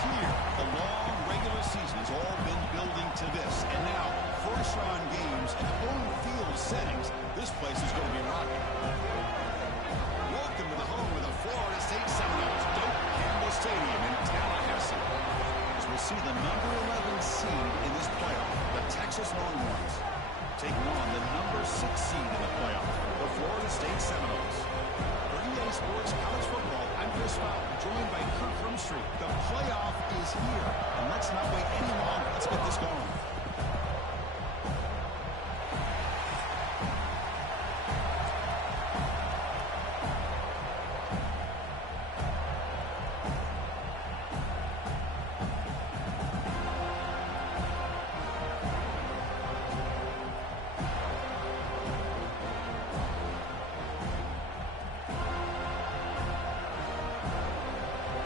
here. The long regular season has all been building to this. And now, first-round games and home field settings, this place is going to be rocking. Welcome to the home of the Florida State Seminoles, Doak Campbell Stadium in Tallahassee. As we'll see the number 11 seed in this playoff, the Texas Longhorns, taking on the number 6 seed in the playoff, the Florida State Seminoles. For EA Sports College Football, I'm Chris Fowler, joined by Kirk Rumstreet. The playoff is here, and let's not wait any longer. Let's get this going.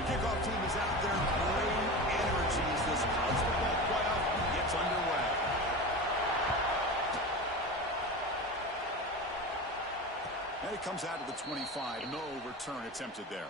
Kickoff team is out there. Great energy as this college football playoff gets underway. And it comes out to the 25. No return attempted there.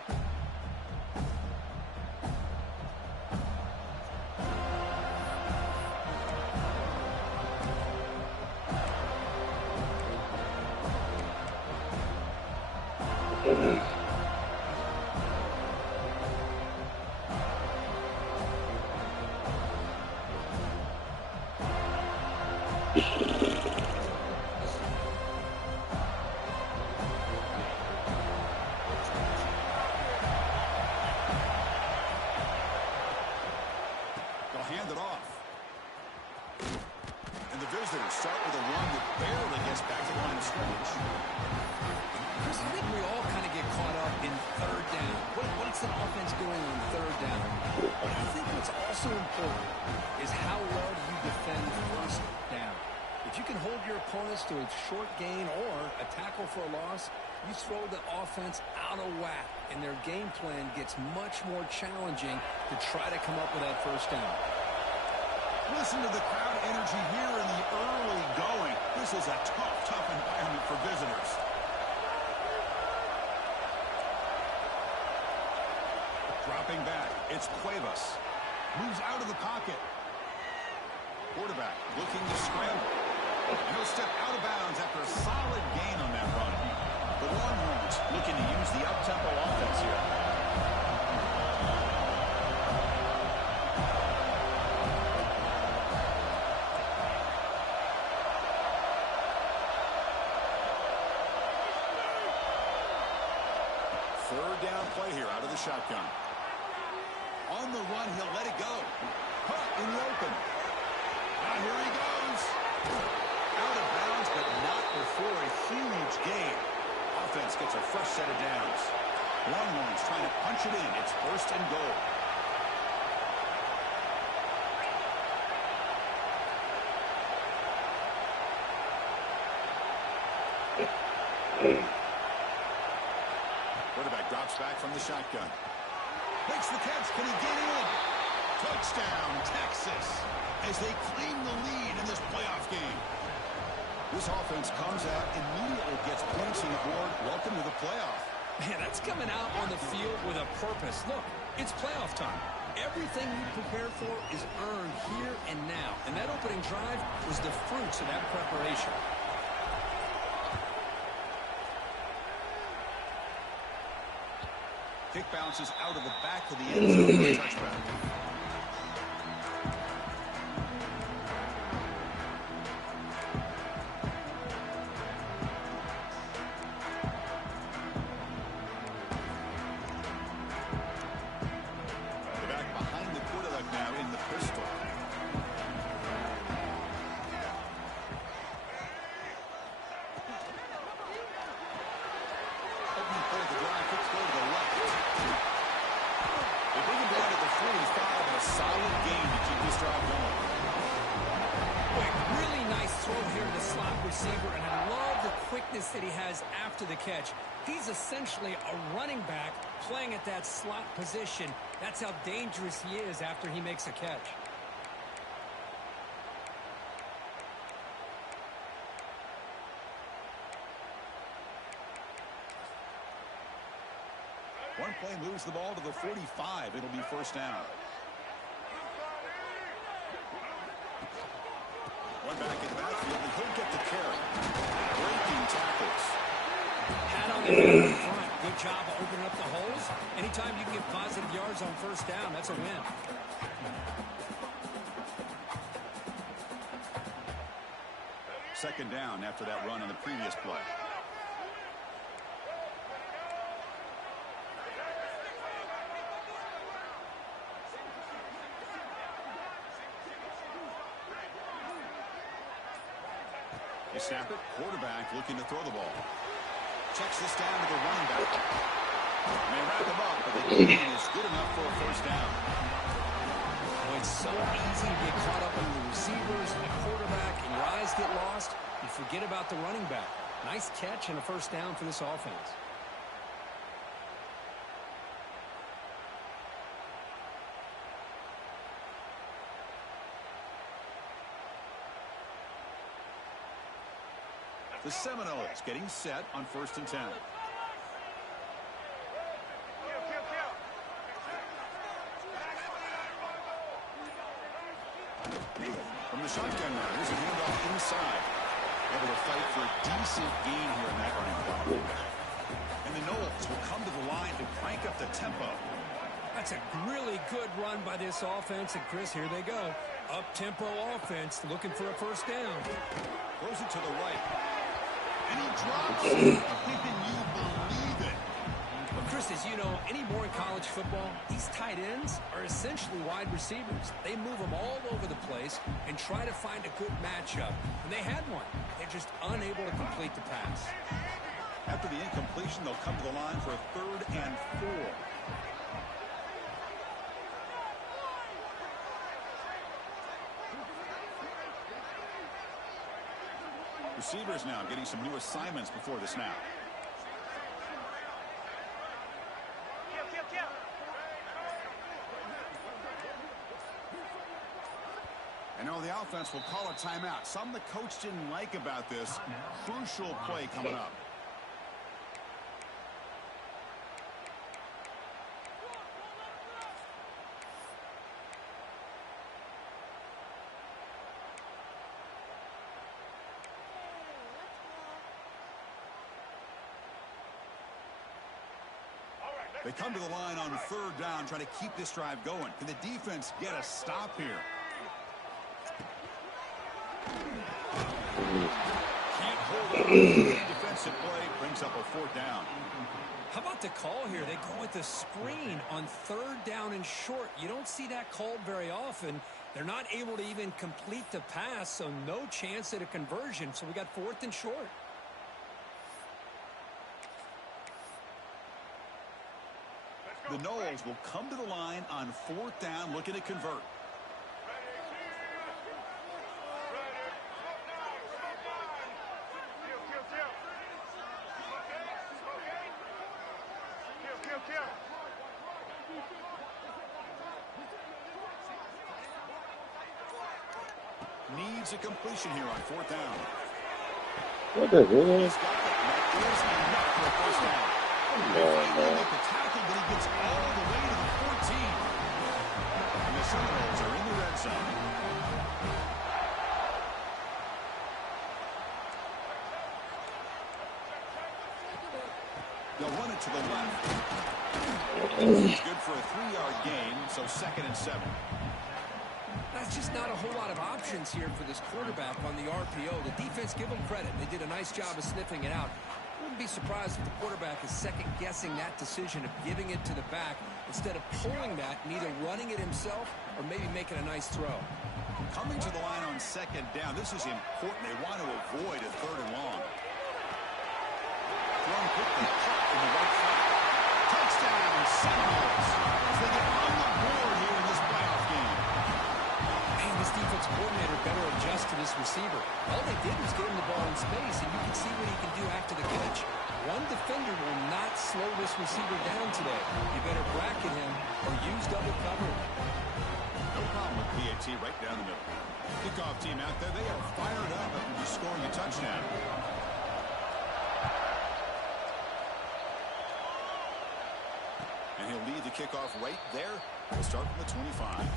Hand it off. And the visitors start with a run that barely gets back to the line of scrimmage. Chris, I think we all kind of get caught up in third down. What's an offense doing on third down? But I think what's also important is how well do you defend first down. If you can hold your opponents to a short gain or a tackle for a loss, you throw the offense out of whack, and their game plan gets much more challenging to try to come up with that first down. Listen to the crowd energy here in the early going. This is a tough environment for visitors. Dropping back, it's Cuevas. Moves out of the pocket. Quarterback looking to scramble. And he'll step out of bounds after a solid gain on that run. The Longhorns looking to use the up-tempo offense here. Third down play here out of the shotgun. On the run, he'll let it go. Caught in the open. Now here he goes. Out of bounds, but not before a huge gain. Offense gets a fresh set of downs. Longhorns trying to punch it in. It's first and goal. Quarterback drops back from the shotgun. Makes the catch. Can he get in? Touchdown, Texas, as they claim the lead in this playoff game. This offense comes out, immediately gets points on the board. Welcome to the playoff. Man, that's coming out on the field with a purpose. Look, it's playoff time. Everything you prepared for is earned here and now. And that opening drive was the fruits of that preparation. Kick bounces out of the back of the end zone for a touchback. The back behind the quarterback now in the pistol. Opening play of the drive, quick throw to the left. They bring him down to the 45 and a solid gain to keep this drive going. Quick, really nice throw here to the slot receiver, and I love the quickness that he has after the catch. He's essentially a running back playing at that slot position. That's how dangerous he is after he makes a catch. One play moves the ball to the 45. It'll be first down. midfield in front. Good job of opening up the holes. Anytime you can get positive yards on first down, that's a win. Second down after that run on the previous play. They snap it. Quarterback looking to throw the ball. Checks this down to the running back. May wrap him up, but the gain is good enough for a first down. Well, it's so easy to get caught up in the receivers and the quarterback, and your eyes get lost. You forget about the running back. Nice catch and a first down for this offense. The Seminoles getting set on 1st and 10. From the shotgun now, here's a handoff inside. Able to fight for a decent gain here in that running play. And the Noles will come to the line to crank up the tempo. That's a really good run by this offense. And, Chris, here they go. Up-tempo offense looking for a first down. Throws it to the right. And he drops it. Can you believe it? Well, Chris, as you know, anymore in college football, these tight ends are essentially wide receivers. They move them all over the place and try to find a good matchup. And they had one. They're just unable to complete the pass. After the incompletion, they'll come to the line for a 3rd and 4. Receivers now getting some new assignments before the snap. And now the offense will call a timeout. Something the coach didn't like about this. Crucial play coming up. They come to the line on 3rd down, trying to keep this drive going. Can the defense get a stop here? Can't hold on. Defensive play brings up a 4th down. How about the call here? They go with the screen on 3rd down and short. You don't see that called very often. They're not able to even complete the pass, so no chance at a conversion. So we got 4th and short. The Noles will come to the line on 4th down, looking to convert. Needs a completion here on 4th down. What the hell? He's got it. That is enough for a first down. The tackle, but he gets all the way to the 14. And the Seminoles are in the red zone. They'll run it to the left. It's good for a 3-yard gain, so 2nd and 7. That's just not a whole lot of options here for this quarterback on the RPO. The defense, give them credit. They did a nice job of sniffing it out. Wouldn't be surprised if the quarterback is second-guessing that decision of giving it to the back instead of pulling that and either running it himself or maybe making a nice throw. Coming to the line on 2nd down, this is important. They want to avoid a 3rd and long. Thrown quickly, caught in the right side. Touchdown, Seminoles. As they get on the board here in this playoff game. Man, this defense coordinator better adjust to this receiver. All they did was get him the ball in space, and you can see what he can do after the catch. One defender will not slow this receiver down today. You better bracket him or use double cover. No problem with PAT right down the middle. Kickoff team out there, they are fired up after just scoring a touchdown. And he'll lead the kickoff right there. We'll start from the 25.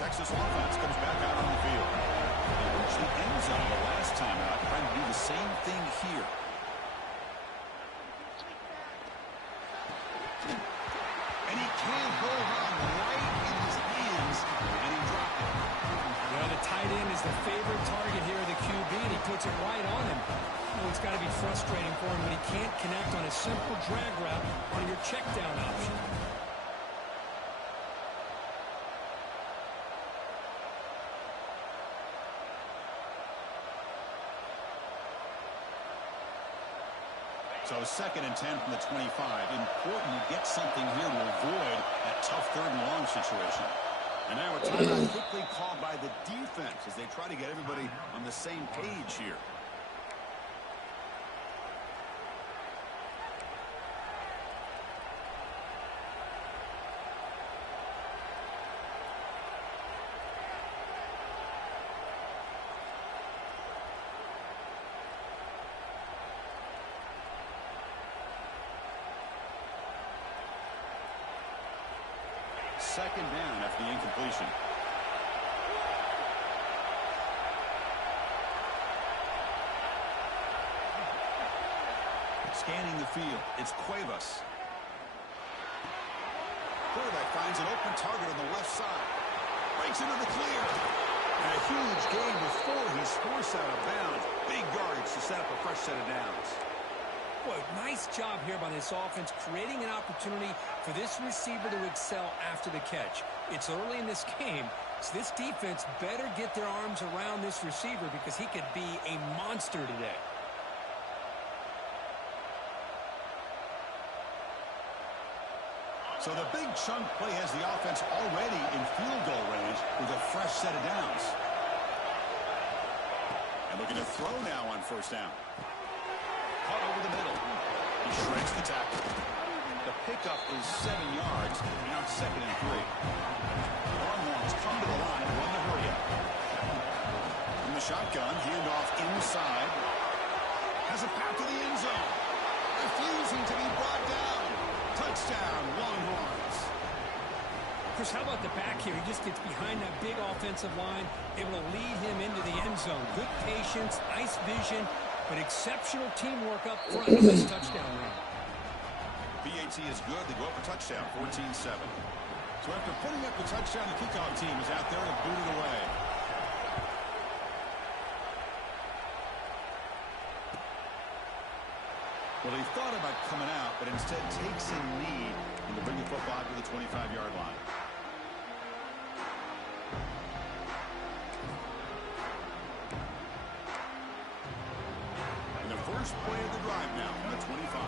Texas offense comes back out on the field. They reached the end zone the last time out, trying to do the same thing here. And he can't hold on right in his hands, and he dropped it. Well, the tight end is the favorite target here of the QB, and he puts it right on him. Oh, it's got to be frustrating for him when he can't connect on a simple drag route on your check down option. So 2nd and 10 from the 25. Important to get something here to avoid that tough 3rd and long situation. And now a timeout quickly called by the defense as they try to get everybody on the same page here. Second down after the incompletion. Scanning the field, it's Cuevas. Quarterback finds an open target on the left side. Breaks into the clear. And a huge gain before he's forced out of bounds. Big yardage to set up a fresh set of downs. Boy, nice job here by this offense, creating an opportunity for this receiver to excel after the catch. It's early in this game, so this defense better get their arms around this receiver because he could be a monster today. So the big chunk play has the offense already in field goal range with a fresh set of downs. And looking to throw now on 1st down. Caught over the middle. He shreds the tackle. The pickup is 7 yards. Now it's 2nd and 3. Longhorns come to the line to run the hurry up. From the shotgun, handoff inside. Has a path to the end zone. Refusing to be brought down. Touchdown, Longhorns. Chris, how about the back here? He just gets behind that big offensive line, able to lead him into the end zone. Good patience, nice vision, but exceptional teamwork up front in this touchdown run. BAT is good. They go up for touchdown, 14-7. So after putting up the touchdown, the kickoff team is out there to boot it away. Well, he thought about coming out, but instead takes a knee and to bring the football to the 25-yard line. And the first play of the drive now from the 25.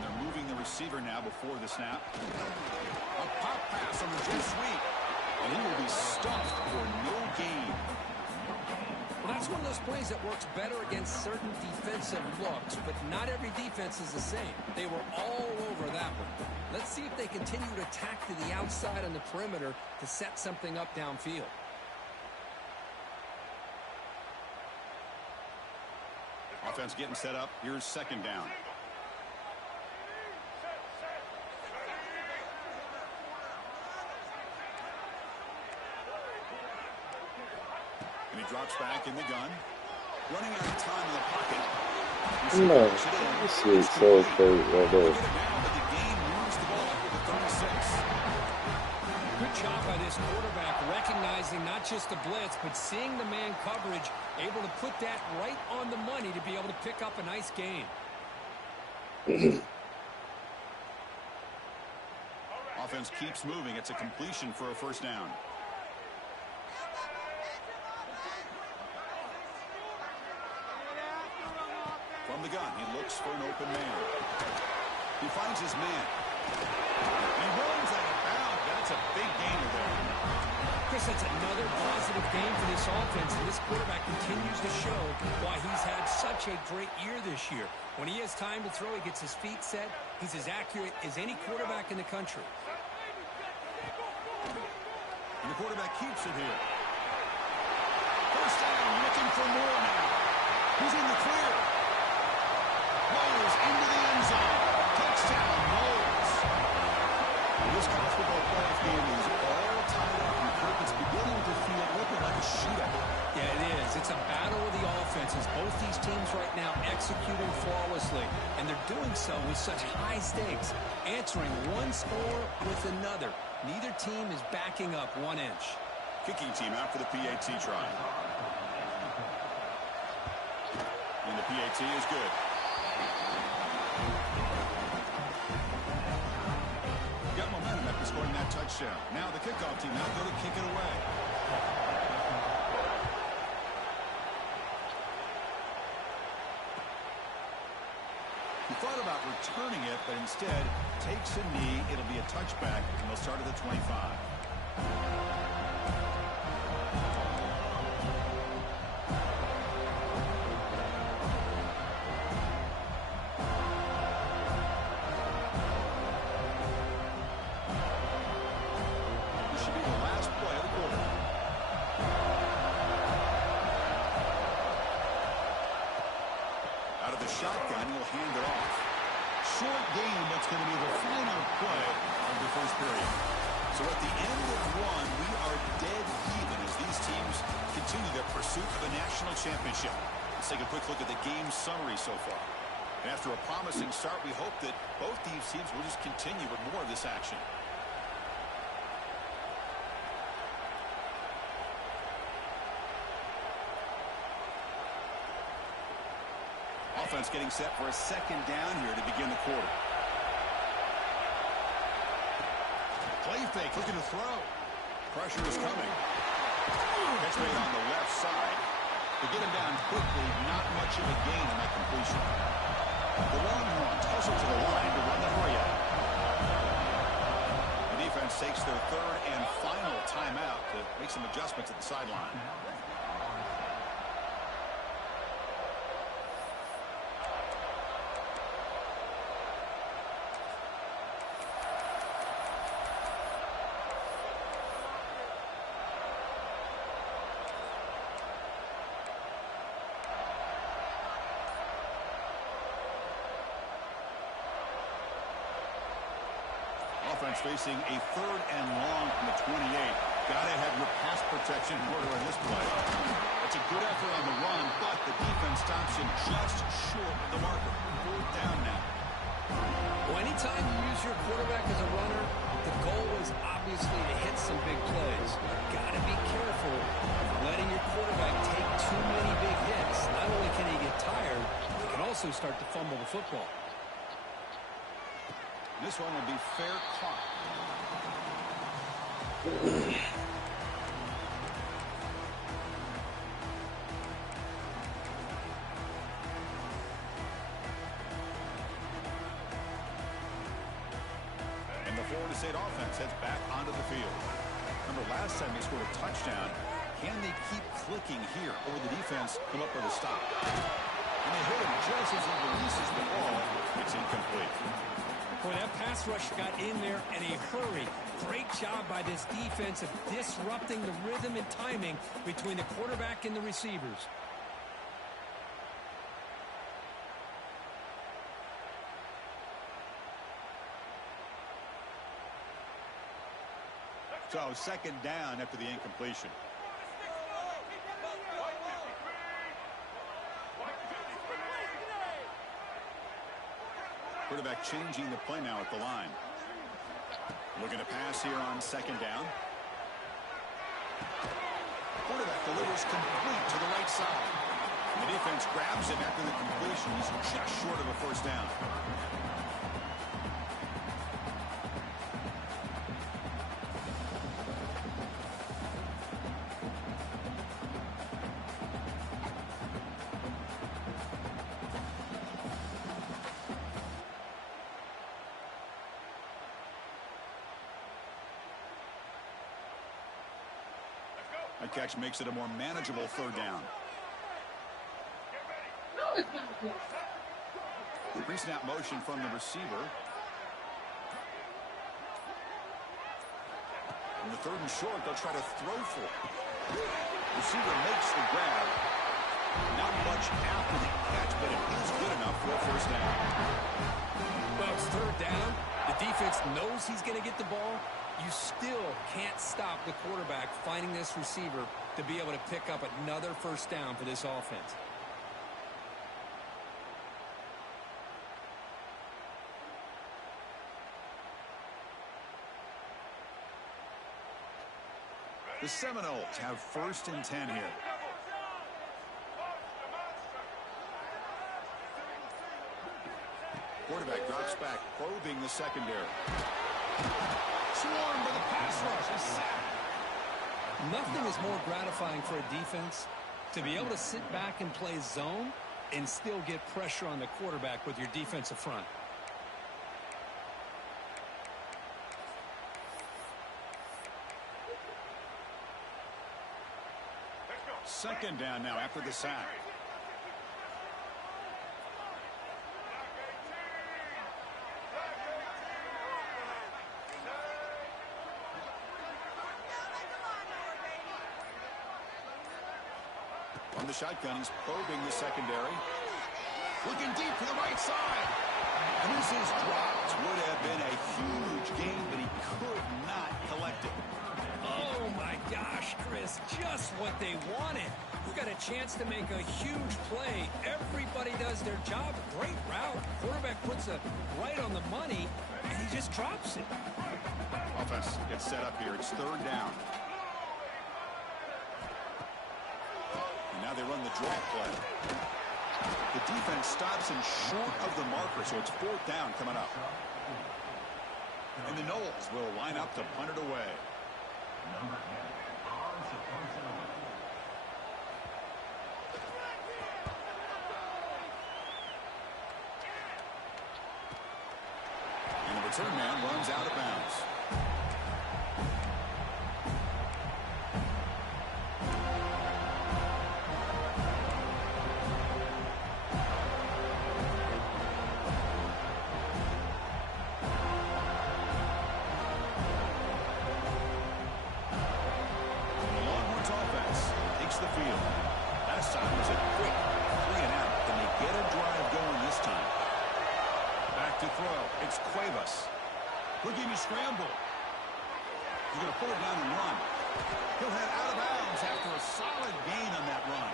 They're moving the receiver now before the snap. A pop pass on the jet sweep. And he will be stuffed for no gain. Well, that's one of those plays that works better against certain defensive looks, but not every defense is the same. They were all over that one. Let's see if they continue to attack to the outside on the perimeter to set something up downfield. Offense getting set up. Here's 2nd down. And he drops back in the gun. Running out of time in the pocket. No, this is so crazy right there. But the game moves the ball up with the 36. Good job by this quarterback recognizing not just the blitz, but seeing the man coverage, able to put that right on the money to be able to pick up a nice gain. Offense keeps moving. It's a completion for a 1st down. From the gun, he looks for an open man. He finds his man. He runs out of bounds. That's a big gainer there. Chris, that's another positive game for this offense, and this quarterback continues to show why he's had such a great year this year. When he has time to throw, he gets his feet set. He's as accurate as any quarterback in the country. And the quarterback keeps it here. 1st down, looking for more now. He's in the clear. game is all tied up, and Kirk, it's beginning to feel a little bit like a shootout. Yeah, it is. It's a battle of the offenses. Both these teams right now executing flawlessly, and they're doing so with such high stakes, answering one score with another. Neither team is backing up 1 inch. Kicking team out for the PAT try. And the PAT is good. Got momentum after scoring that touchdown. Now the kickoff team now go to kick it away. He thought about returning it, but instead takes a knee. It'll be a touchback, and they'll start at the 25. This should be the last play of the quarter. Out of the shotgun, he'll hand it off. Short game, that's going to be the final play of the first period. So at the end of one, we are dead even as these teams continue their pursuit of a national championship. Let's take a quick look at the game summary so far. And after a promising start, we hope that both these teams will just continue with more of this action. Offense getting set for a second down here to begin the quarter. Play fake, looking to throw. Pressure is coming. Catch made on the left side. To get him down quickly, not much of a gain in that completion. The Longhorns hustle to the line to run the hurry out. The defense takes their third and final timeout to make some adjustments at the sideline. Offense facing a third and long from the 28. Gotta have your pass protection in order on this play. It's a good effort on the run, but the defense stops him just short of the marker. 4th down now. Well, anytime you use your quarterback as a runner, the goal is obviously to hit some big plays. Gotta be careful of letting your quarterback take too many big hits. Not only can he get tired, he can also start to fumble the football. This one will be fair caught. And the Florida State offense heads back onto the field. Remember last time they scored a touchdown. Can they keep clicking here, or will the defense come up with a stop? And they hit him just as he releases the ball. It's incomplete. Boy, that pass rush got in there in a hurry. Great job by this defense of disrupting the rhythm and timing between the quarterback and the receivers. So, second down after the incompletion. Quarterback changing the play now at the line. Looking to pass here on second down. Quarterback delivers complete to the right side. And the defense grabs him after the completion. He's just short of a first down. That catch makes it a more manageable third down. Pre-snap motion from the receiver. In the third and short, they'll try to throw for it. Receiver makes the grab. Not much after the catch, but it is good enough for a first down. Well, it's third down. The defense knows he's going to get the ball. you still can't stop the quarterback finding this receiver to be able to pick up another first down for this offense. The Seminoles have 1st and 10 here. Quarterback drops back, probing the secondary. Swarmed by the pass rush. Is sacked. Nothing is more gratifying for a defense to be able to sit back and play zone and still get pressure on the quarterback with your defensive front. 2nd down now after the sack. On the shotgun, he's probing the secondary. Looking deep to the right side. And this is dropped. Would have been a huge gain, but he could not collect it. Oh, my gosh, Chris, just what they wanted. You got a chance to make a huge play. Everybody does their job. Great route. Quarterback puts it right on the money, and he just drops it. Offense gets set up here. It's 3rd down. And now they run the drag play. The defense stops him short of the marker, so it's 4th down coming up. And the Noles will line up to punt it away. And the return man runs out of bounds. The field. Last time was a quick 3 and out. Can they get a drive going this time? Back to throw. It's Cuevas. He'll give you scramble. He's going to pull it down and run. He'll head out of bounds after a solid gain on that run.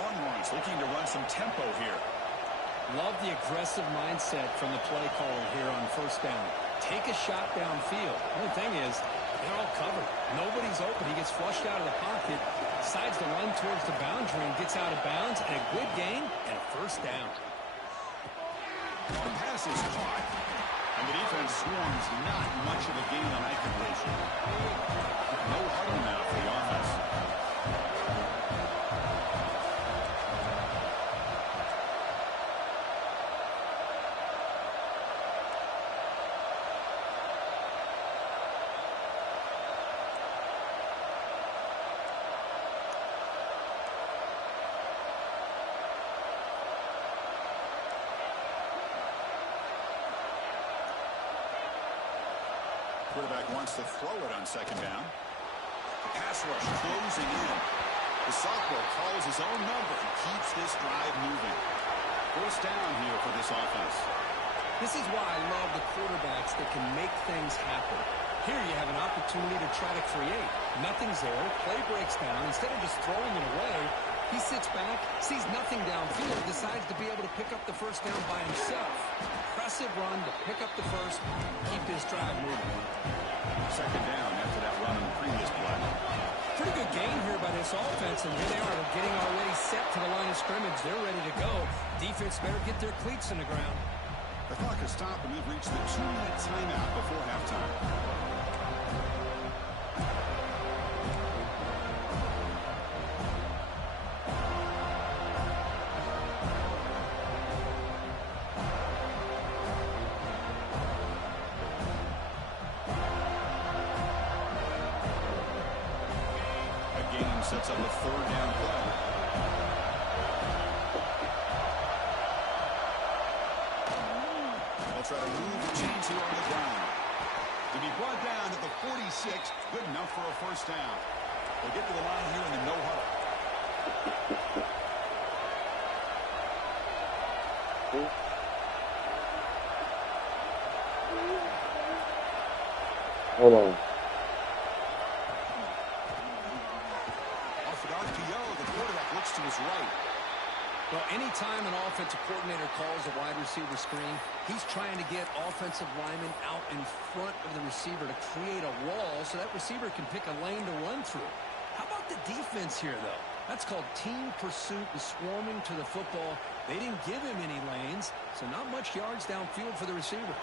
Longhorns looking to run some tempo here. Love the aggressive mindset from the play caller here on 1st down. Take a shot downfield. The only thing is, they're all covered. Nobody's open. He gets flushed out of the pocket, decides to run towards the boundary and gets out of bounds, and a good gain and a 1st down. The pass is caught, and the defense swarms not much of a gain on that completion. No huddle now for the offense. Quarterback wants to throw it on 2nd down. The pass rush closing in. The sophomore calls his own number and keeps this drive moving. 1st down here for this offense. This is why I love the quarterbacks that can make things happen. Here you have an opportunity to try to create. Nothing's there. Play breaks down. Instead of just throwing it away, he sits back, sees nothing downfield, decides to be able to pick up the 1st down by himself. Impressive run to pick up the 1st, keep this drive moving. 2nd down after that run on the previous play. Pretty good game here by this offense, and here they are getting already set to the line of scrimmage. They're ready to go. Defense better get their cleats in the ground. The clock has stopped, and we've reached the 2-minute timeout before halftime. Sets up a 3rd down play. They'll try to move the chains here on the ground. To be brought down at the 46, good enough for a 1st down. They'll get to the line here in the no huddle. Hold on. time an offensive coordinator calls a wide receiver screen, he's trying to get offensive linemen out in front of the receiver to create a wall so that receiver can pick a lane to run through. How about the defense here, though? That's called team pursuit and swarming to the football. They didn't give him any lanes, so not much yards downfield for the receiver.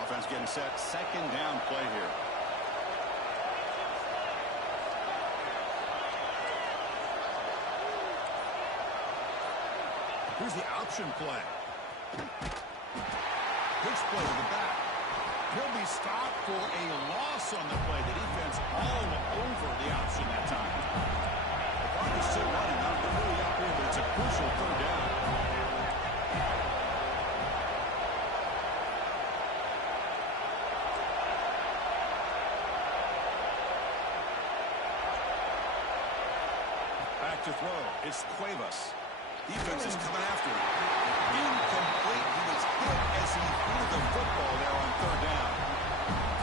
Offense getting set. Second down play here. Here's the option play. Pitch play to the back. He'll be stopped for a loss on the play. The defense all over the option that time. The clock is still running. Not to hurry up here, but it's a crucial third down. Back to throw. It's Cuevas. Defense is coming after him. Incomplete. He was hit as he threw the football there on third down.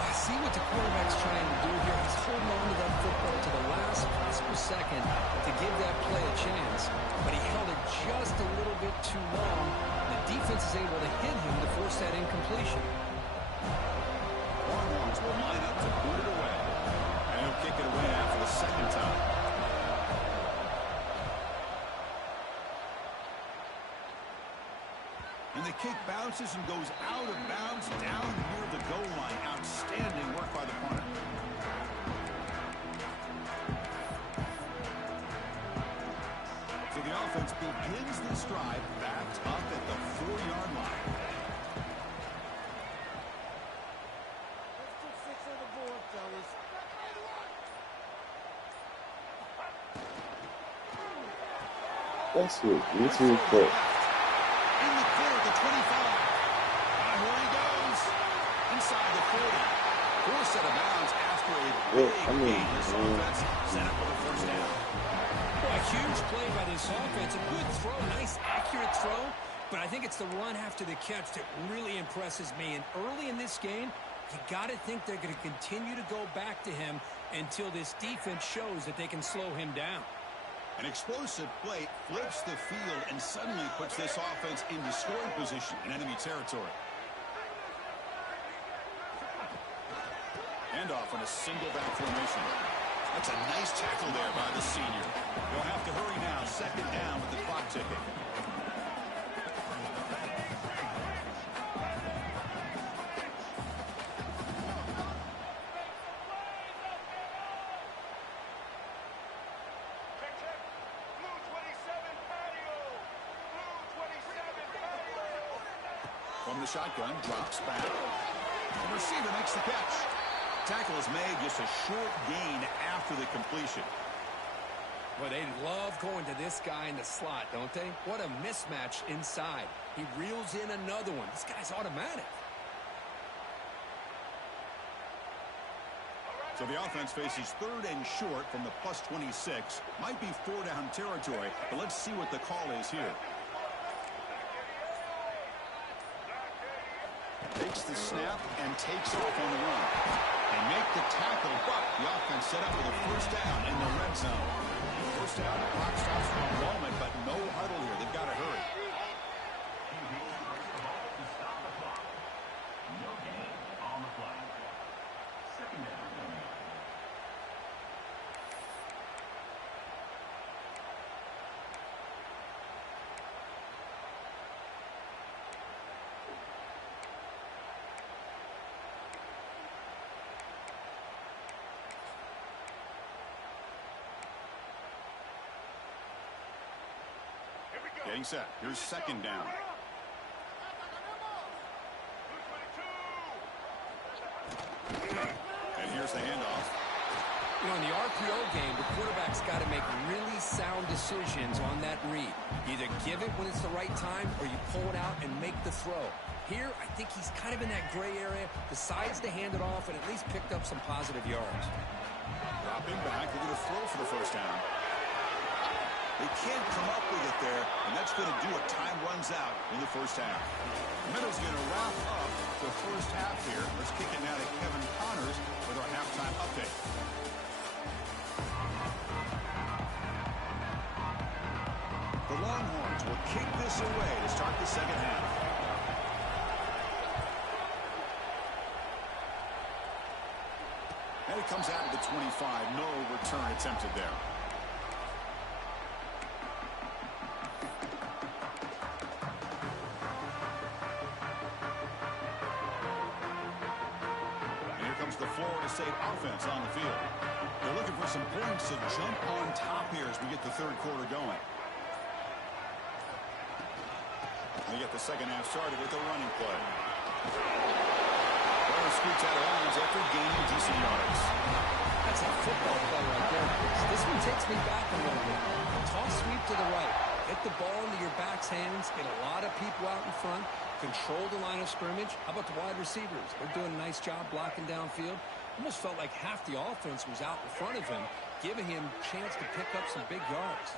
I see what the quarterback's trying to do here. He's holding on to that football to the last possible second to give that play a chance. But he held it just a little bit too long. The defense is able to hit him to force that incompletion. Longhorns will line up to boot it away. And he'll kick it away after the second time. And the kick bounces and goes out of bounds down near the goal line. Outstanding work by the punter. So the offense begins this drive backed up at the 4-yard line. Let's put 6 on the board, fellas. That's it. YouTube clip. In the clear at the 25. And here he goes. Inside the 40. Forced out of bounds after a big gain. This offense set up for the first down. A huge play by this offense. A good throw. Nice, accurate throw. But I think it's the run after the catch that really impresses me. And early in this game, you got to think they're going to continue to go back to him until this defense shows that they can slow him down. An explosive play flips the field and suddenly puts this offense into scoring position in enemy territory. Handoff on a single back formation. That's a nice tackle there by the senior. They'll have to hurry now. Second down with the clock ticking. From the shotgun, drops back. The receiver makes the catch. Tackle is made, just a short gain after the completion. Well, they love going to this guy in the slot, don't they? What a mismatch inside. He reels in another one. This guy's automatic. So the offense faces third and short from the plus 26. Might be 4-down territory, but let's see what the call is here. Takes the snap and takes off on the run. They make the tackle, but the offense set up for the first down in the red zone. First down, the clock stops for a moment, but no huddle here. They've got to hurry. No gain on the play. Second down. Getting set. Here's second down. And here's the handoff. You know, in the RPO game, the quarterback's got to make really sound decisions on that read. Either give it when it's the right time or you pull it out and make the throw. Here, I think he's kind of in that gray area, decides to hand it off and at least picked up some positive yards. Dropping back, they're going to throw for the first down. They can't come up with it there, and that's going to do it. Time runs out in the first half. Meadows going to wrap up the first half here. Let's kick it now to Kevin Connors with our halftime update. The Longhorns will kick this away to start the second half. And it comes out of the 25. No return attempted there. And here comes the Florida State offense on the field. They're looking for some points to jump on top here as we get the third quarter going. They get the second half started with a running play. Scoots out of bounds after gaining decent yards. That's a football play right there. This one takes me back a little bit. Toss sweep to the right. Get the ball into your back's hands. Get a lot of people out in front. Control the line of scrimmage. How about the wide receivers? They're doing a nice job blocking downfield. Almost felt like half the offense was out in front of him, giving him a chance to pick up some big yards.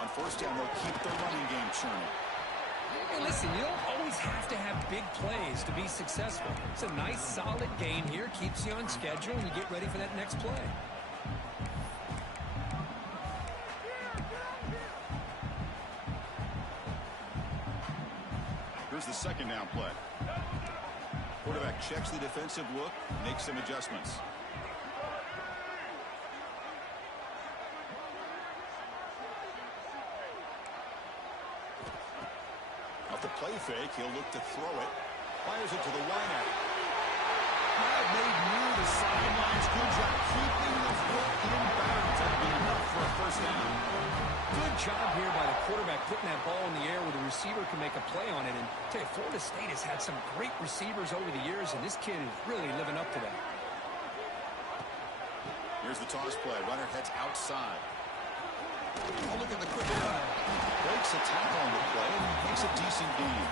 On first down, they'll keep the running game churning. Hey, listen, you don't always have to have big plays to be successful. It's a nice, solid gain here. Keeps you on schedule, and you get ready for that next play. Here's the second down play. Quarterback checks the defensive look, makes some adjustments. Off the play fake, he'll look to throw it. Fires it to the wideout. That made near the sidelines. Good job keeping the foot in bounds. That'd be enough for a first down. Good job here by the quarterback putting that ball in the air where the receiver can make a play on it. And I tell you, Florida State has had some great receivers over the years, and this kid is really living up to that. Here's the toss play. Runner heads outside. Oh, look at the quick run. Breaks a tackle on the play and makes a decent gain.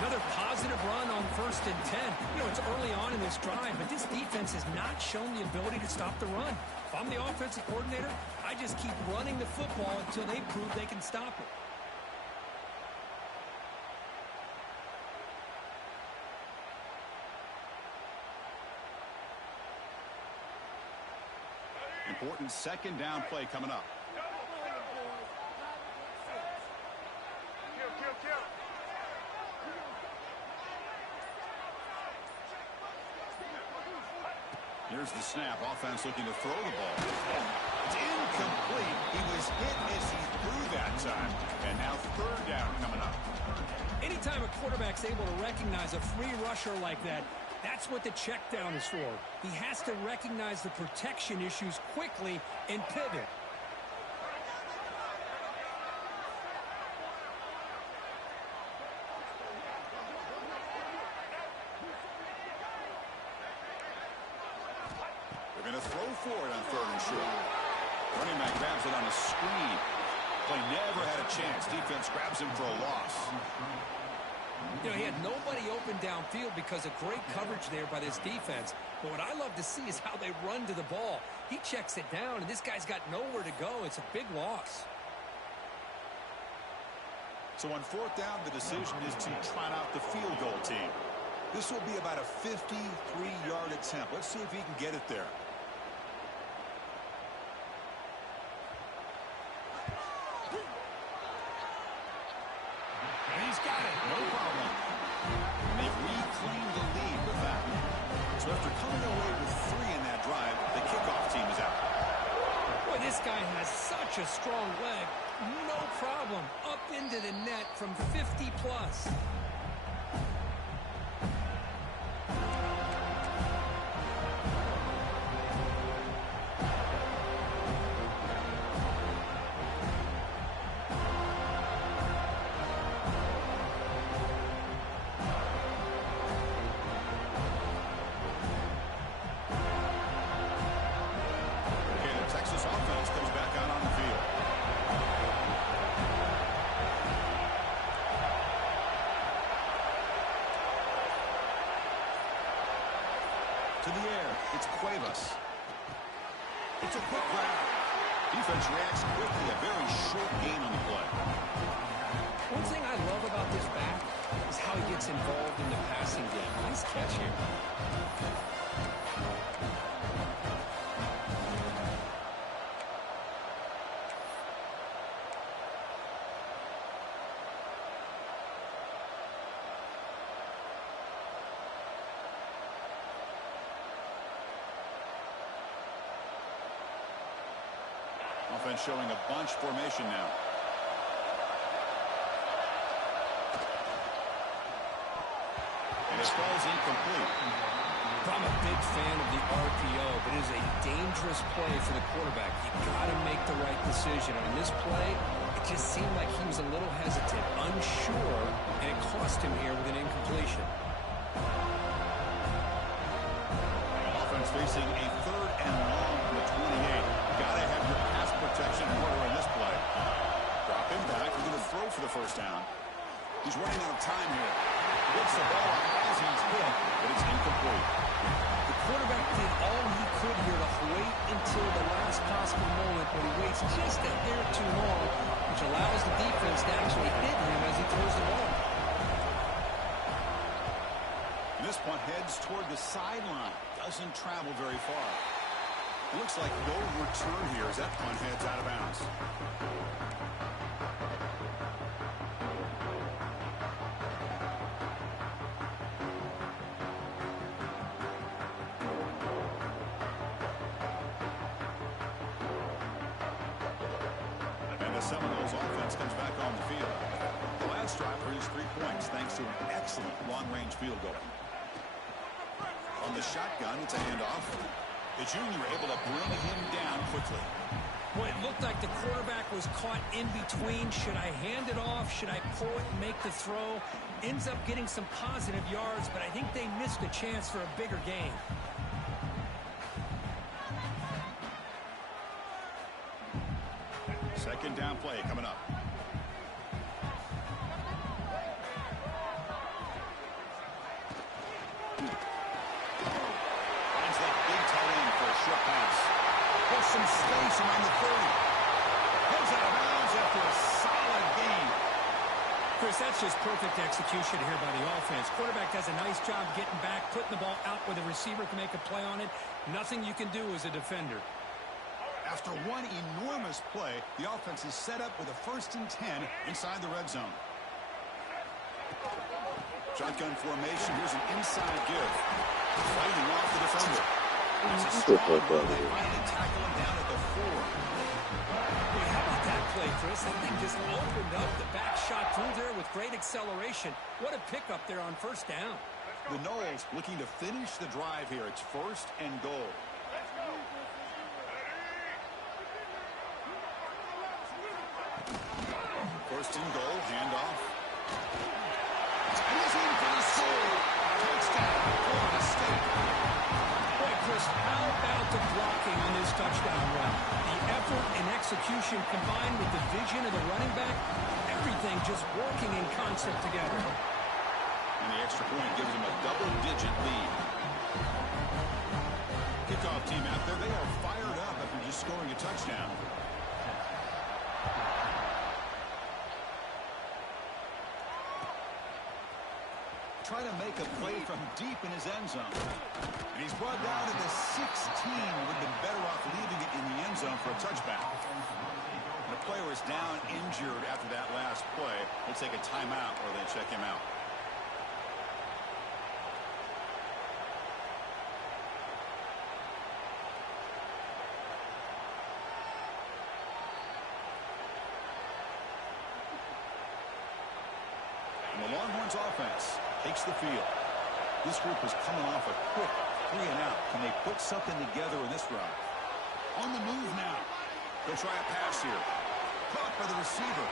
Another positive run on 1st and 10. You know, it's early on in this drive, but this defense has not shown the ability to stop the run. If I'm the offensive coordinator, I just keep running the football until they prove they can stop it. Important second down play coming up. Here's the snap. Offense looking to throw the ball. It's incomplete. He was hit as he threw that time. And now third down coming up. Anytime a quarterback's able to recognize a free rusher like that, that's what the check down is for. He has to recognize the protection issues quickly and pivot. They're going to throw for it on 3rd and short. Running back grabs it on a screen. Play never had a chance. Defense grabs him for a loss. You know, he had nobody open downfield because of great coverage there by this defense. But what I love to see is how they run to the ball. He checks it down, and this guy's got nowhere to go. It's a big loss. So on 4th down, the decision is to trot out the field goal team. This will be about a 53-yard attempt. Let's see if he can get it there. And he's got it. No problem. They've reclaimed the lead with that. So after coming away with 3 in that drive, the kickoff team is out. Boy, this guy has such a strong leg. No problem. Up into the net from 50-plus. To the air, it's Cuevas. It's a quick grab. Defense reacts quickly, a very short gain on the play. One thing I love about this back is how he gets involved in the passing game. Nice catch here. offense showing a bunch formation now. And it falls incomplete. I'm a big fan of the RPO, but it is a dangerous play for the quarterback. You got to make the right decision. On this play, it just seemed like he was a little hesitant, unsure, and it cost him here with an incompletion. Offense facing a 3rd and long from the 28. Got to have your pass protection in order in this play. Drop him back. He's going to throw for the first down. He's running out of time here. Gets the ball as he's hit, but it's incomplete. The quarterback did all he could here to wait until the last possible moment, but he waits just a hair too long, which allows the defense to actually hit him as he throws the ball. And this punt heads toward the sideline. Doesn't travel very far. It looks like no return here as that punt heads out of bounds. Seminoles offense comes back on the field. The last drive produced 3 points thanks to an excellent long-range field goal. On the shotgun, it's a handoff. The junior able to bring him down quickly. Boy, it looked like the quarterback was caught in between. Should I hand it off? Should I pull it and make the throw? Ends up getting some positive yards, but I think they missed a chance for a bigger gain. Second down play coming up. Finds that big tight end for a short pass. There's some space around the 30. Heads out of bounds after a solid gain. Chris, that's just perfect execution here by the offense. Quarterback does a nice job getting back, putting the ball out where the receiver can make a play on it. Nothing you can do as a defender. After one enormous play, the offense is set up with a 1st and 10 inside the red zone. Shotgun formation. Here's an inside give. Fighting off the defender. It's a strong run. They finally tackle him down at the 4. Hey, how about that play, Chris? That thing just opened up. The back shot through there with great acceleration. What a pickup there on 1st down. The Noles looking to finish the drive here. It's 1st and goal. First and goal, handoff. And he's in for the score. Touchdown, Florida State. Boy, Chris, how about the blocking on this touchdown run? The effort and execution combined with the vision of the running back, everything just working in concert together. And the extra point gives him a double-digit lead. Kickoff team out there, they are fired up after just scoring a touchdown. Trying to make a play from deep in his end zone. And he's brought down to the 16. Would have been better off leaving it in the end zone for a touchback. The player is down injured after that last play. We'll take a timeout or they check him out. And the Longhorns offense takes the field. This group is coming off a quick 3 and out. Can they put something together in this drive? On the move now. They'll try a pass here. Caught by the receiver.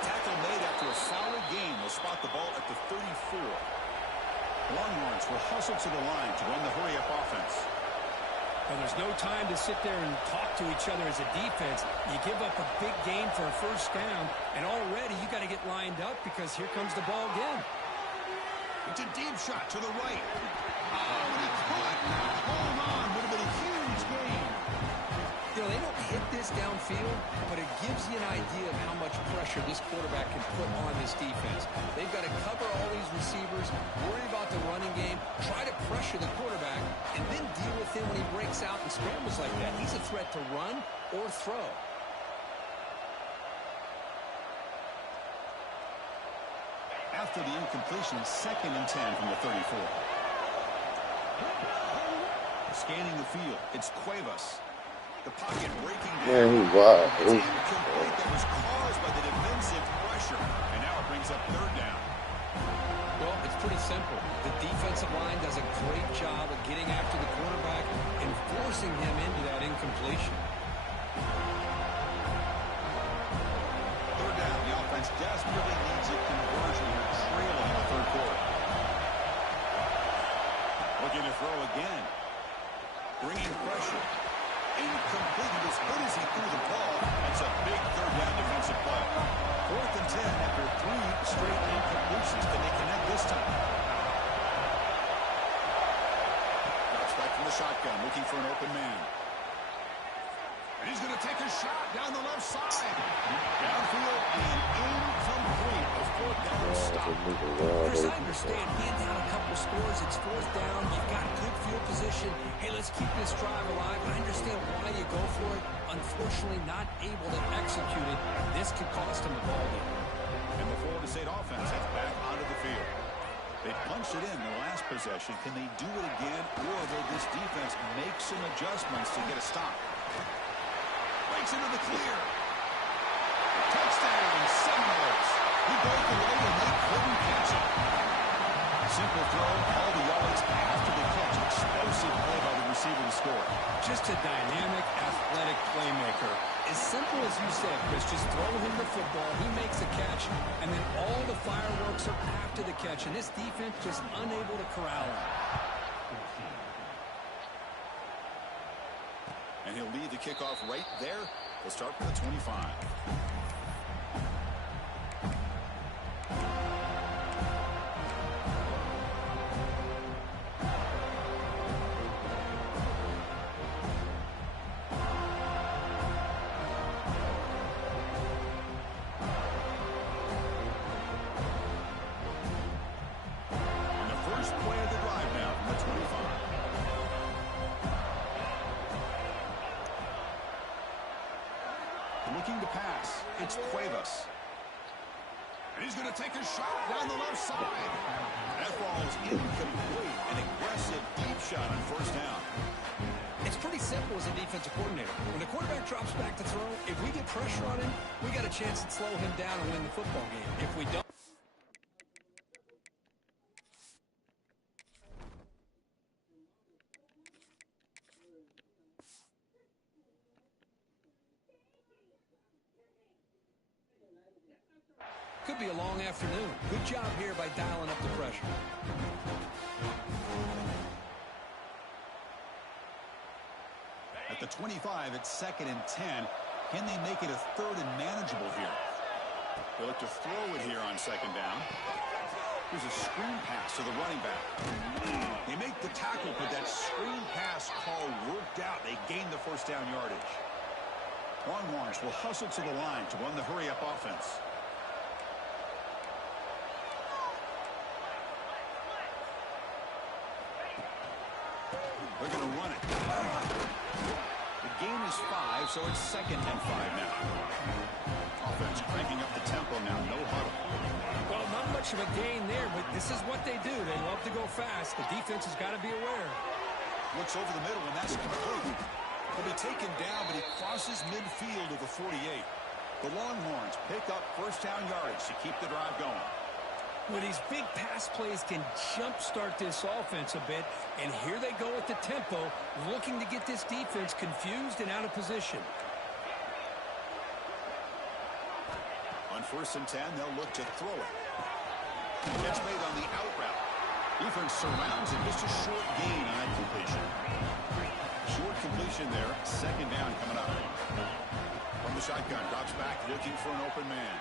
Tackle made after a solid game. They'll spot the ball at the 34. Longhorns will hustle to the line to run the hurry-up offense. Well, there's no time to sit there and talk to each other as a defense. You give up a big gain for a 1st down, and already you got to get lined up because here comes the ball again. It's a deep shot to the right. Oh, and he caught. Hold on. Would have been a huge gain. You know, they don't hit this downfield, but it gives you an idea of how much pressure this quarterback can put on this defense. They've got to cover all these receivers, worry about the running game, try to pressure the quarterback, and then deal with him when he breaks out and scrambles like that. He's a threat to run or throw. After the incompletion, 2nd and 10 from the 34. Scanning the field, it's Cuevas. The pocket breaking down. Man, he wild. It's incomplete. That was caused by the defensive pressure. And now it brings up third down. Well, it's pretty simple. The defensive line does a great job of getting after the quarterback and forcing him into that incompletion. Third down. The offense desperately needs a conversion here, trailing in the third quarter. Looking to throw again. Bringing pressure. Incomplete. He was good as he threw the ball. That's a big third down defensive play. 4th and 10 after 3 straight incompletions. Can they connect this time? Drops back from the shotgun, looking for an open man. And he's going to take a shot down the left side. Downfield and incomplete. A 4th down stop. Chris, I understand being down a couple scores, it's 4th down, you've got good field position. Hey, let's keep this drive alive. I understand why you go for it. Unfortunately, not able to execute it. This could cost him the ball game. And the Florida State offense heads back onto the field. They punched it in the last possession. Can they do it again, or will this defense make some adjustments to get a stop? Breaks into the clear. Touchdown, Seminoles. He broke away and they couldn't catch it. Simple throw, all the yards after the catch. Explosive play by the receiver to score. Just a dynamic, athletic playmaker. As simple as you said, Chris, just throw him the football, he makes a catch, and then all the fireworks are after the catch, and this defense just unable to corral him. And he'll lead the kickoff right there. We'll start from the 25. And the first play of the drive now from the 25. Looking to pass. It's Cuevas. And he's going to take a shot down the left side. That ball is incomplete. An aggressive deep shot on 1st down. It's pretty simple as a defensive coordinator. When the quarterback drops back to throw, if we get pressure on him, we got a chance to slow him down and win the football game. If we don't, could be a long afternoon. Good job here by dialing up the pressure. At the 25, it's 2nd and 10. Can they make it a 3rd and manageable here? They look to throw it here on 2nd down. Here's a screen pass to the running back. They make the tackle, but that screen pass call worked out. They gain the 1st down yardage. Longhorns will hustle to the line to run the hurry-up offense. They're going to run it. The game is 5, so it's 2nd and 5 now. Offense cranking up the tempo now. No huddle. Well, not much of a gain there, but this is what they do. They love to go fast. The defense has got to be aware. Looks over the middle, and that's complete. He'll be taken down, but he crosses midfield of the 48. The Longhorns pick up 1st down yardage to keep the drive going. Well, these big pass plays can jumpstart this offense a bit, and here they go at the tempo, looking to get this defense confused and out of position. On 1st and 10, they'll look to throw it. Catch made on the out route. Defense surrounds it. Just a short gain on that completion. Short completion there. 2nd down coming up. From the shotgun, drops back, looking for an open man.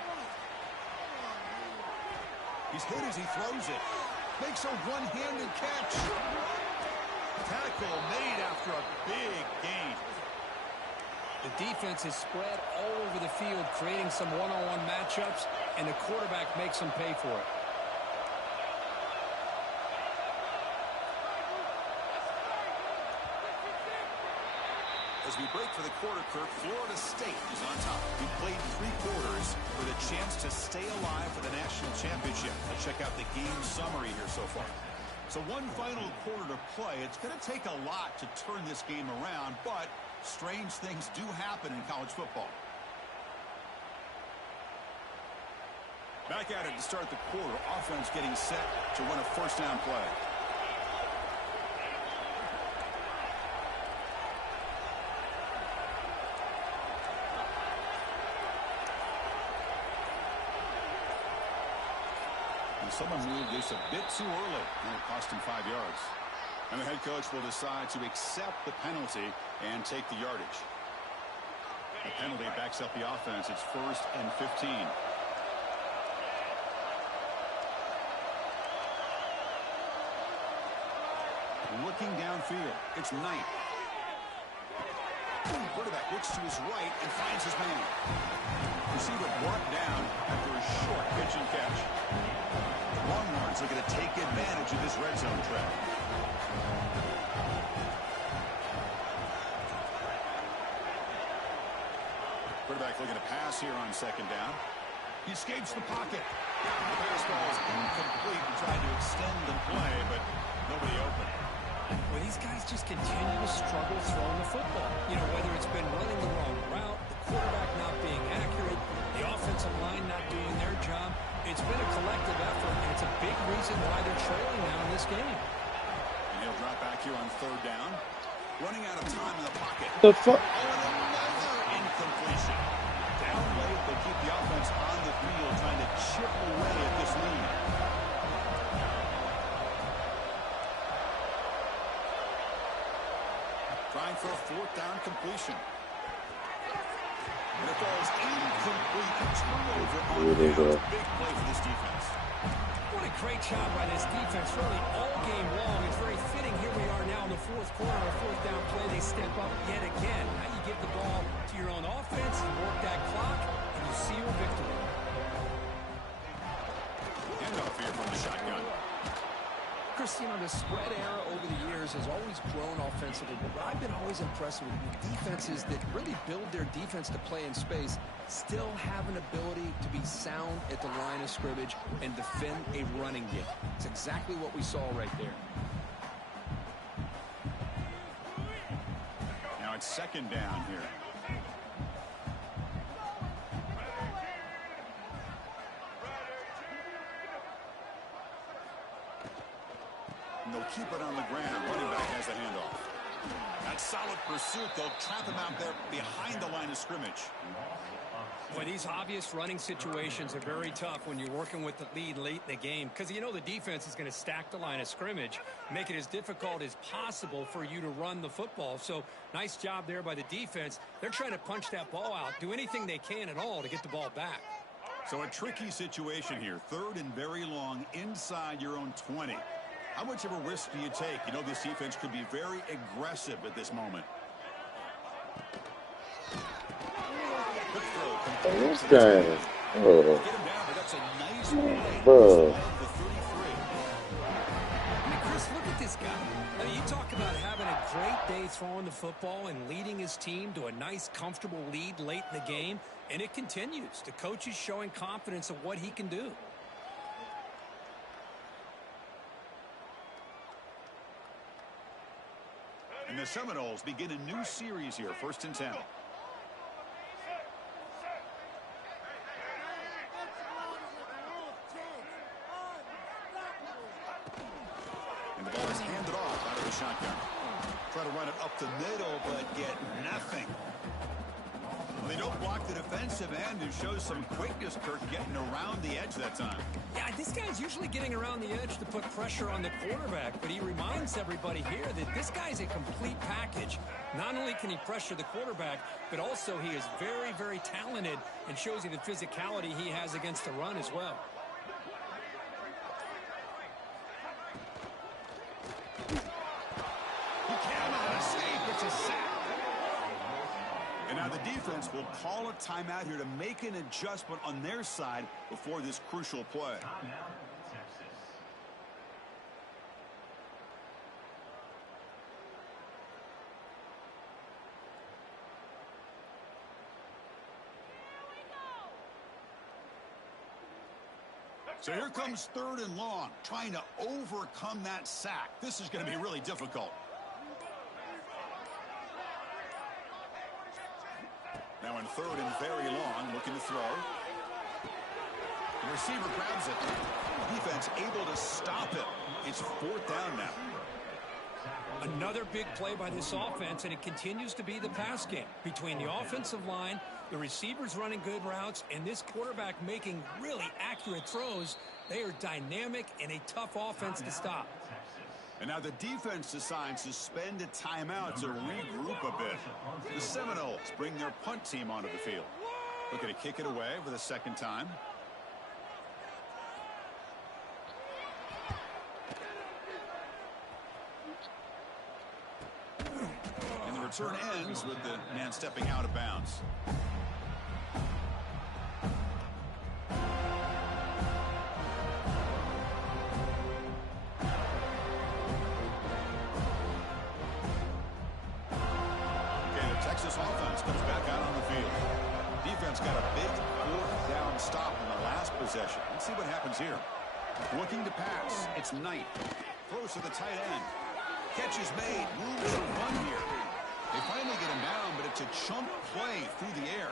He's hit as he throws it. Makes a one-handed catch. Tackle made after a big gain. The defense is spread all over the field, creating some one-on-one matchups, and the quarterback makes them pay for it. As we break for the quarter, Kirk, Florida State is on top. We played 3 quarters with a chance to stay alive for the national championship. Let's check out the game summary here so far. So one final quarter to play. It's going to take a lot to turn this game around, but Strange things do happen in college football. Back at it to start the quarter. Offense getting set to run a first down play. And someone moved this a bit too early, and it cost him 5 yards. And the head coach will decide to accept the penalty and take the yardage. The penalty backs up the offense. It's 1st and 15. Looking downfield, it's Knight. Quarterback looks to his right and finds his man. Receiver brought down after a short pitch and catch. Longhorns looking to take advantage of this red zone trap. Quarterback looking to pass here on 2nd down. He escapes the pocket. The pass ball is incomplete and tried to extend the play, but nobody open. Well, these guys just continue to struggle throwing the football. You know, whether it's been running the wrong route, the quarterback not being accurate, the offensive line not doing their job. It's been a collective effort, and it's a big reason why they're trailing now in this game. And he'll drop back here on 3rd down. Running out of time in the pocket. The fuck? Oh, and another incompletion. Down late, they keep the offense on the field, trying to chip away at this lead. Trying for a 4th down completion. And it falls incomplete. A turnover on the field. Big play for this defense. What a great job by this defense, really all game long. It's very fitting. Here we are now in the 4th quarter, a 4th down play. They step up yet again. Now you give the ball to your own offense, you work that clock, and you seal a victory. Handoff here from the shotgun. Chris, you know, the spread era over the years has always grown offensively, but what I've been always impressed with defenses that really build their defense to play in space still have an ability to be sound at the line of scrimmage and defend a running game. It's exactly what we saw right there. Now it's 2nd down here. And they'll keep it on the ground. Running back has the handoff. That's solid pursuit. They'll trap him out there behind the line of scrimmage. Boy, these obvious running situations are very tough when you're working with the lead late in the game, because you know the defense is going to stack the line of scrimmage, make it as difficult as possible for you to run the football. So nice job there by the defense. They're trying to punch that ball out, do anything they can at all to get the ball back. So a tricky situation here. 3rd and very long inside your own 20. How much of a risk do you take? You know this defense could be very aggressive at this moment. This guy. Oh. Get him down, but that's a nice play. Bro. The 33. I mean, Chris, look at this guy. I mean, you talk about having a great day throwing the football and leading his team to a nice, comfortable lead late in the game, and it continues. The coach is showing confidence of what he can do. And the Seminoles begin a new series here, 1st and 10. And the ball is handed off out of the shotgun. Try to run it up the middle, but get nothing. Well, they don't block the defensive end, who shows some quickness, Kirk, getting around the edge that time. Yeah, this guy's usually getting around the edge to put pressure on the quarterback, but he reminds everybody here that this guy's a complete package. Not only can he pressure the quarterback, but also he is very, very talented and shows you the physicality he has against the run as well. He cannot escape. It's a sack. And now the defense will call a timeout here to make an adjustment on their side before this crucial play. So here comes 3rd and long, trying to overcome that sack. This is going to be really difficult. third and very long, looking to throw. The receiver grabs it. Defense able to stop it. It's fourth down now. Another big play by this offense, and it continues to be the pass game. Between the offensive line, the receivers running good routes, and this quarterback making really accurate throws, they are dynamic and a tough offense to stop. And now the defense decides to spend a timeout to regroup a bit. The Seminoles bring their punt team onto the field. Looking to kick it away for the second time. And the return ends with the man stepping out of bounds. Offense comes back out on the field. Defense got a big fourth down stop in the last possession. Let's see what happens here. Looking to pass. It's Knight. Throws to the tight end. Catch is made. Room to run here. They finally get him down, but it's a chunk play through the air.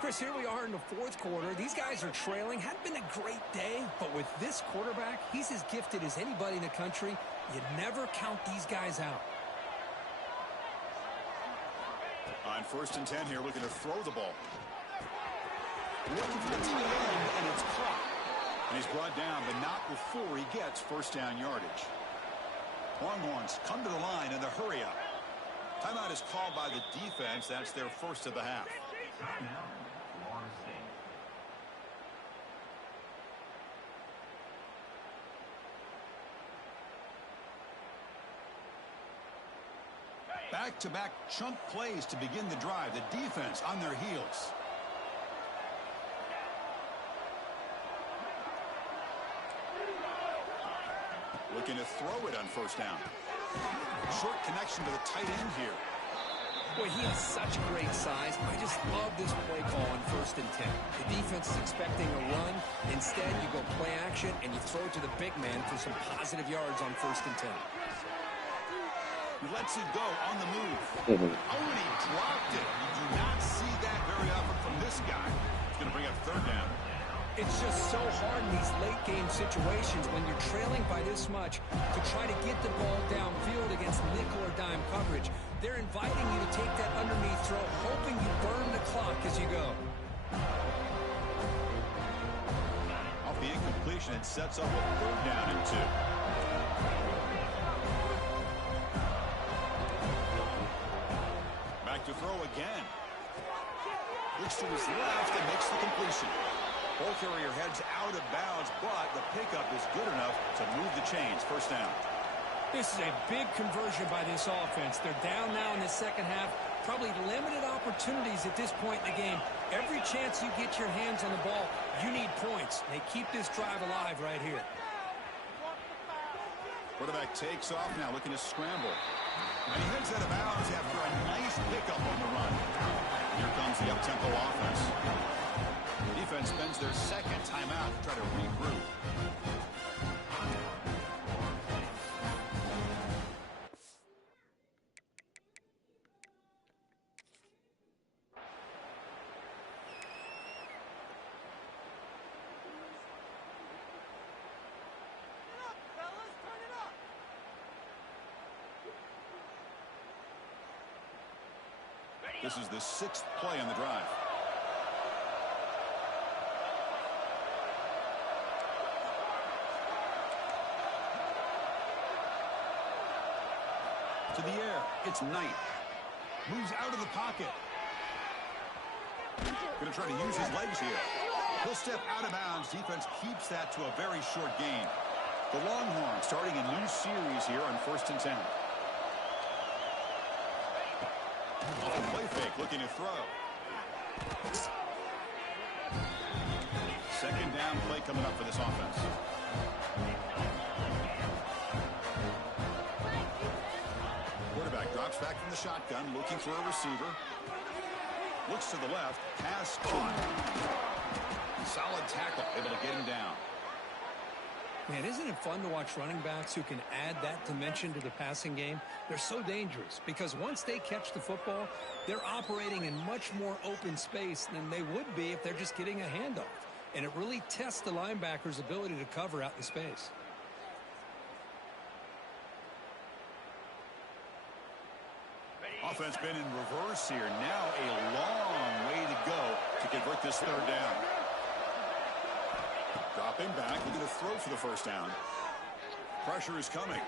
Chris, here we are in the fourth quarter. These guys are trailing. Hadn't been a great day, but with this quarterback, he's as gifted as anybody in the country. You never count these guys out. On 1st and 10 here, looking to throw the ball. Looking for the tight end, and it's caught. And he's brought down, but not before he gets first down yardage. Longhorns come to the line in the hurry up. Timeout is called by the defense. That's their first of the half. Florida State. Back-to-back chunk plays to begin the drive. The defense on their heels. Looking to throw it on first down. Short connection to the tight end here. Boy, he has such great size. I just love this play call on 1st and 10. The defense is expecting a run. Instead, you go play action, and you throw it to the big man for some positive yards on 1st and 10. He lets it go on the move. Oh, and he dropped it. You do not see that very often from this guy. He's going to bring up third down. It's just so hard in these late-game situations when you're trailing by this much to try to get the ball downfield against nickel or dime coverage. They're inviting you to take that underneath throw, hoping you burn the clock as you go. Off the incompletion, it sets up a third down and 2. Back to throw again. Looks to his left and makes the completion. Ball carrier heads out of bounds, but the pickup is good enough to move the chains. First down. This is a big conversion by this offense. They're down now in the second half. Probably limited opportunities at this point in the game. Every chance you get your hands on the ball, you need points. They keep this drive alive right here. Quarterback takes off now, looking to scramble. And he heads out of bounds after a nice pickup on the run. Here comes the up-tempo offense. Defense spends their second timeout to try to regroup. This is the 6th play on the drive. To the air, it's Knight. Moves out of the pocket. Going to try to use his legs here. He'll step out of bounds. Defense keeps that to a very short gain. The Longhorns starting a new series here on 1st and 10. Off a play fake, looking to throw. Second down play coming up for this offense. Quarterback drops back from the shotgun, looking for a receiver. Looks to the left, pass caught. Solid tackle, able to get him down. Man, isn't it fun to watch running backs who can add that dimension to the passing game? They're so dangerous because once they catch the football, they're operating in much more open space than they would be if they're just getting a handoff. And it really tests the linebacker's ability to cover out in space. Offense been in reverse here. Now a long way to go to convert this third down. Dropping back, looking to throw for the first down. Pressure is coming.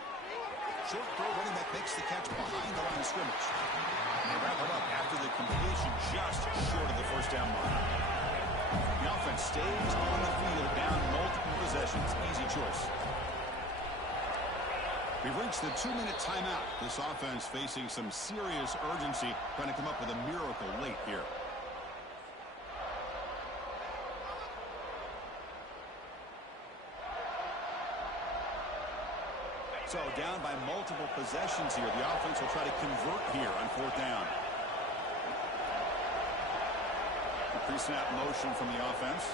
Short throw, running back makes the catch behind the line of scrimmage. They wrap it up after the completion just short of the first down mark. The offense stays on the field, down multiple possessions. Easy choice. We've reached the 2-minute timeout. This offense facing some serious urgency, trying to come up with a miracle late here. So down by multiple possessions here. The offense will try to convert here on fourth down. The pre-snap motion from the offense.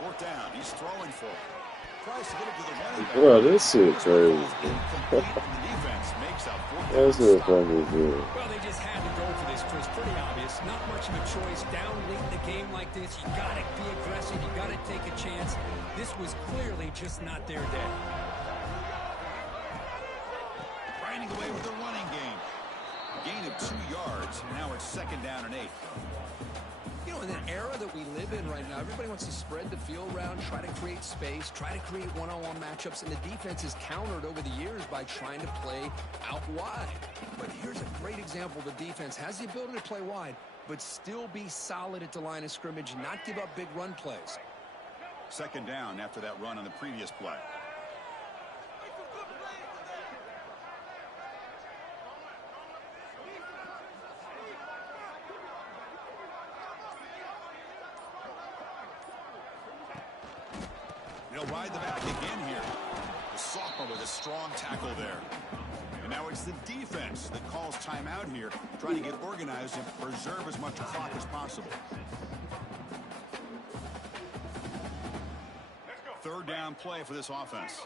Fourth down. He's throwing for it. Tries to get it to the running back. Bro, this shit crazy. That's what fun to do. Well, they just had to go for this, Chris. Pretty obvious. Not much of a choice. Down late in the game like this, you got to be aggressive. You got to take a chance. This was clearly just not their day. Grinding away with the running game. Gain of 2 yards. Now it's second down and 8. You know, in an era that we live in right now, everybody wants to spread the field around, try to create space, try to create one-on-one matchups, and the defense is countered over the years by trying to play out wide. But here's a great example. The defense has the ability to play wide, but still be solid at the line of scrimmage, not give up big run plays. Second down after that run on the previous play. They'll ride the back again here. The sophomore with a strong tackle there. And now it's the defense that calls timeout here, trying to get organized and preserve as much clock as possible. Third down play for this offense.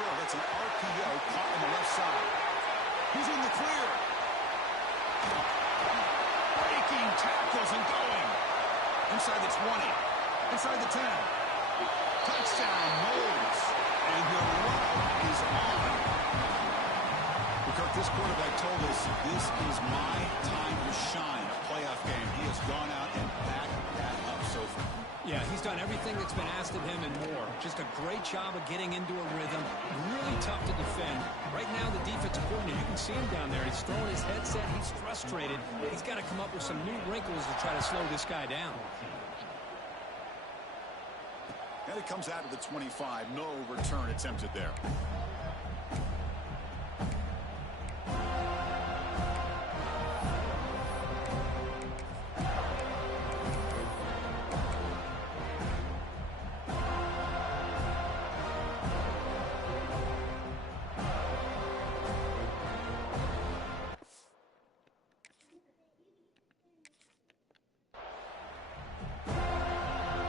That's an RPO caught on the left side. He's in the clear. Breaking tackles and going. Inside the 20. Inside the 10. Touchdown, Knowles. And your run is on. Kirk, this quarterback told us this is my time to shine. A playoff game. He has gone out and backed that up so far. Yeah, he's done everything that's been asked of him and more. Just a great job of getting into a rhythm. Really tough to defend. Right now, the defensive coordinator, you can see him down there. He's throwing his headset. He's frustrated. He's got to come up with some new wrinkles to try to slow this guy down. And it comes out of the 25. No return attempted there.